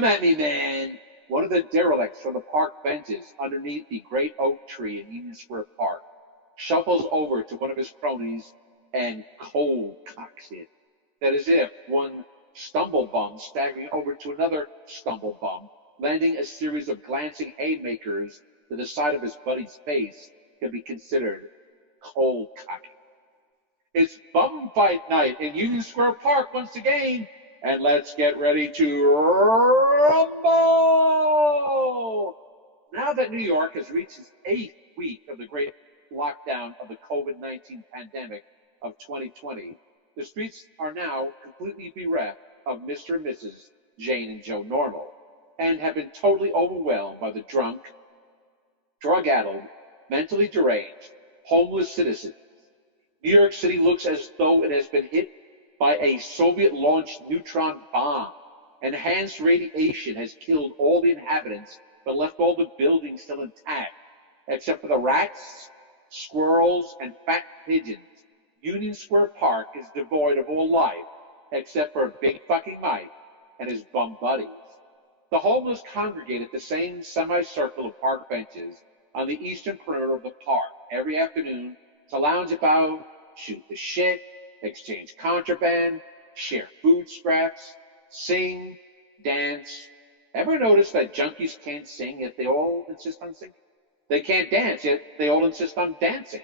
Come at me, man. One of the derelicts from the park benches underneath the great oak tree in Union Square Park shuffles over to one of his cronies and cold cocks it. That is if one stumble bum staggering over to another stumble bum, landing a series of glancing haymakers to the side of his buddy's face, can be considered cold cocking. It's bum fight night in Union Square Park once again, and let's get ready to rumble! Now that New York has reached its 8th week of the great lockdown of the COVID-19 pandemic of 2020, the streets are now completely bereft of Mr. and Mrs. Jane and Joe Normal, and have been totally overwhelmed by the drunk, drug-addled, mentally deranged, homeless citizens. New York City looks as though it has been hit by a Soviet-launched neutron bomb. Enhanced radiation has killed all the inhabitants, but left all the buildings still intact, except for the rats, squirrels, and fat pigeons. Union Square Park is devoid of all life, except for Big fucking Mike and his bum buddies. The homeless congregate at the same semicircle of park benches on the eastern perimeter of the park every afternoon to lounge about, shoot the shit, exchange contraband, share food scraps, sing, dance. Ever notice that junkies can't sing yet they all insist on singing? They can't dance yet they all insist on dancing.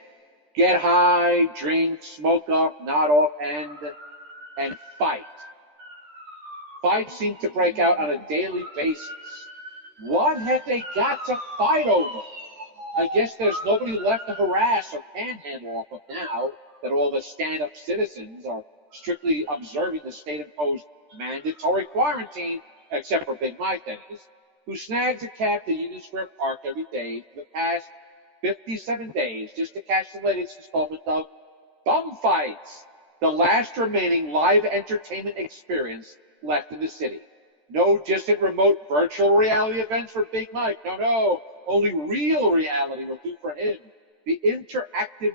Get high, drink, smoke up, nod off, and fight. Fights seem to break out on a daily basis. What have they got to fight over? I guess there's nobody left to harass or panhandle off of now that all the stand-up citizens are strictly observing the state-imposed mandatory quarantine, except for Big Mike, that is, who snags a cab to Union Square Park every day for the past 57 days just to catch the latest installment of Bum Fights, the last remaining live entertainment experience left in the city. No distant remote virtual reality events for Big Mike. No. Only real reality will do for him. The interactive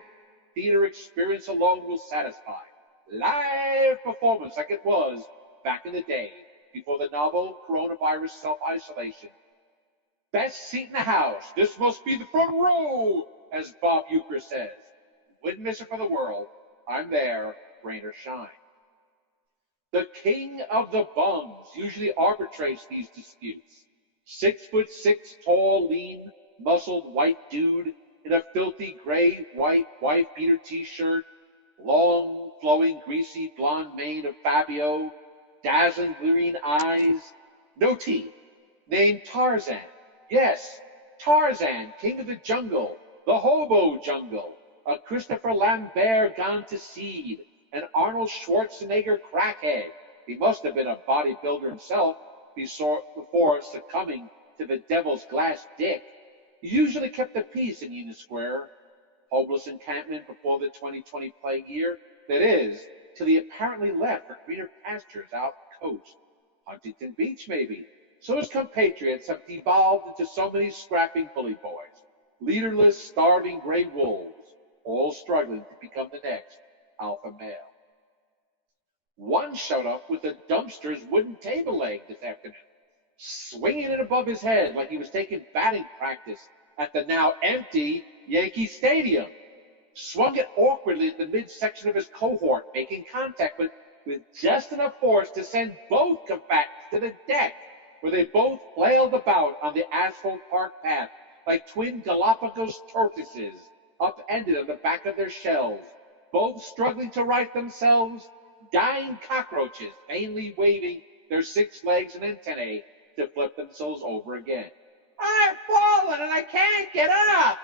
theater experience alone will satisfy. Live performance like it was back in the day before the novel coronavirus self-isolation. Best seat in the house. This must be the front row, as Bob Euchre says. Wouldn't miss it for the world. I'm there, rain or shine. The king of the bums usually arbitrates these disputes. 6'6" tall, lean, muscled white dude in a filthy gray white wife beater t-shirt, long, flowing, greasy blonde mane of Fabio, dazzling green eyes, no teeth, named Tarzan. Yes, Tarzan, king of the jungle, the hobo jungle, a Christopher Lambert gone to seed, an Arnold Schwarzenegger crackhead. He must have been a bodybuilder himself before succumbing to the devil's glass dick. He usually kept the peace in Union Square, homeless encampment before the 2020 plague year, that is, till he apparently left for greener pastures out the coast. Huntington Beach, maybe. So his compatriots have devolved into so many scrapping bully boys, leaderless, starving gray wolves, all struggling to become the next alpha male. One showed up with the dumpster's wooden table leg this afternoon, swinging it above his head like he was taking batting practice at the now empty Yankee Stadium. Swung it awkwardly at the midsection of his cohort, making contact with just enough force to send both combatants to the deck, where they both flailed about on the asphalt park path like twin Galapagos tortoises, upended on the back of their shells, both struggling to right themselves, dying cockroaches vainly waving their 6 legs and antennae to flip themselves over again. I've fallen and I can't get up!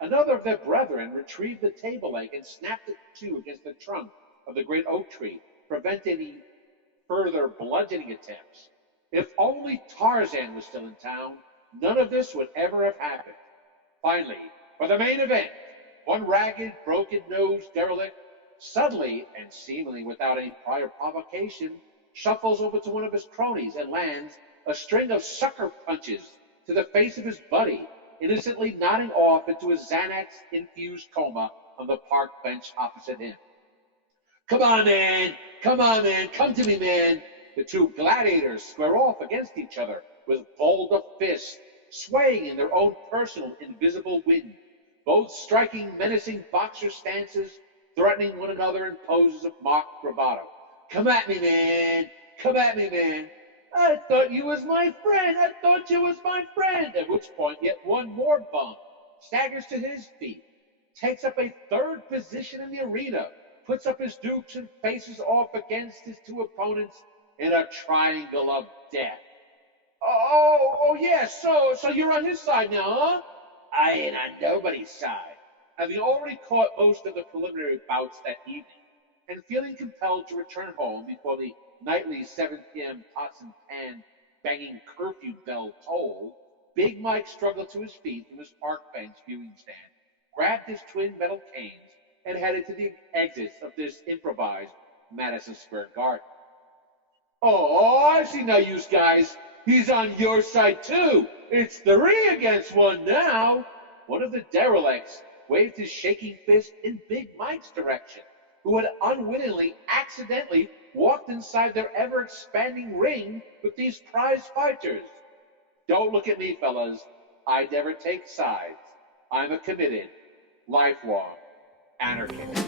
Another of their brethren retrieved the table leg and snapped it to against the trunk of the great oak tree, preventing any further bludgeoning attempts. If only Tarzan was still in town, none of this would ever have happened. Finally, for the main event, one ragged, broken-nosed derelict suddenly, and seemingly without any prior provocation, shuffles over to one of his cronies and lands a string of sucker punches to the face of his buddy, innocently nodding off into a Xanax-infused coma on the park bench opposite him. Come on, man! Come to me, man! the two gladiators square off against each other with balled-up fists, swaying in their own personal invisible wind, both striking menacing boxer stances, threatening one another in poses of mock bravado. Come at me, man! Come at me, man! I thought you was my friend! I thought you was my friend! At which point, yet one more bum staggers to his feet, takes up a third position in the arena, puts up his dukes and faces off against his two opponents in a triangle of death. Oh yeah, so you're on his side now, huh? I ain't on nobody's side. Having already caught most of the preliminary bouts that evening, and feeling compelled to return home before the nightly 7 p.m. pots and pan banging curfew bell tolled, Big Mike struggled to his feet from his park bench viewing stand, grabbed his twin metal canes, and headed to the exits of this improvised Madison Square Garden. Oh, I see no use, guys. He's on your side, too. It's 3 against 1 now. One of the derelicts waved his shaking fist in Big Mike's direction, who had unwittingly, accidentally walked inside their ever-expanding ring with these prize fighters. Don't look at me, fellas. I never take sides. I'm a committed, lifelong anarchist.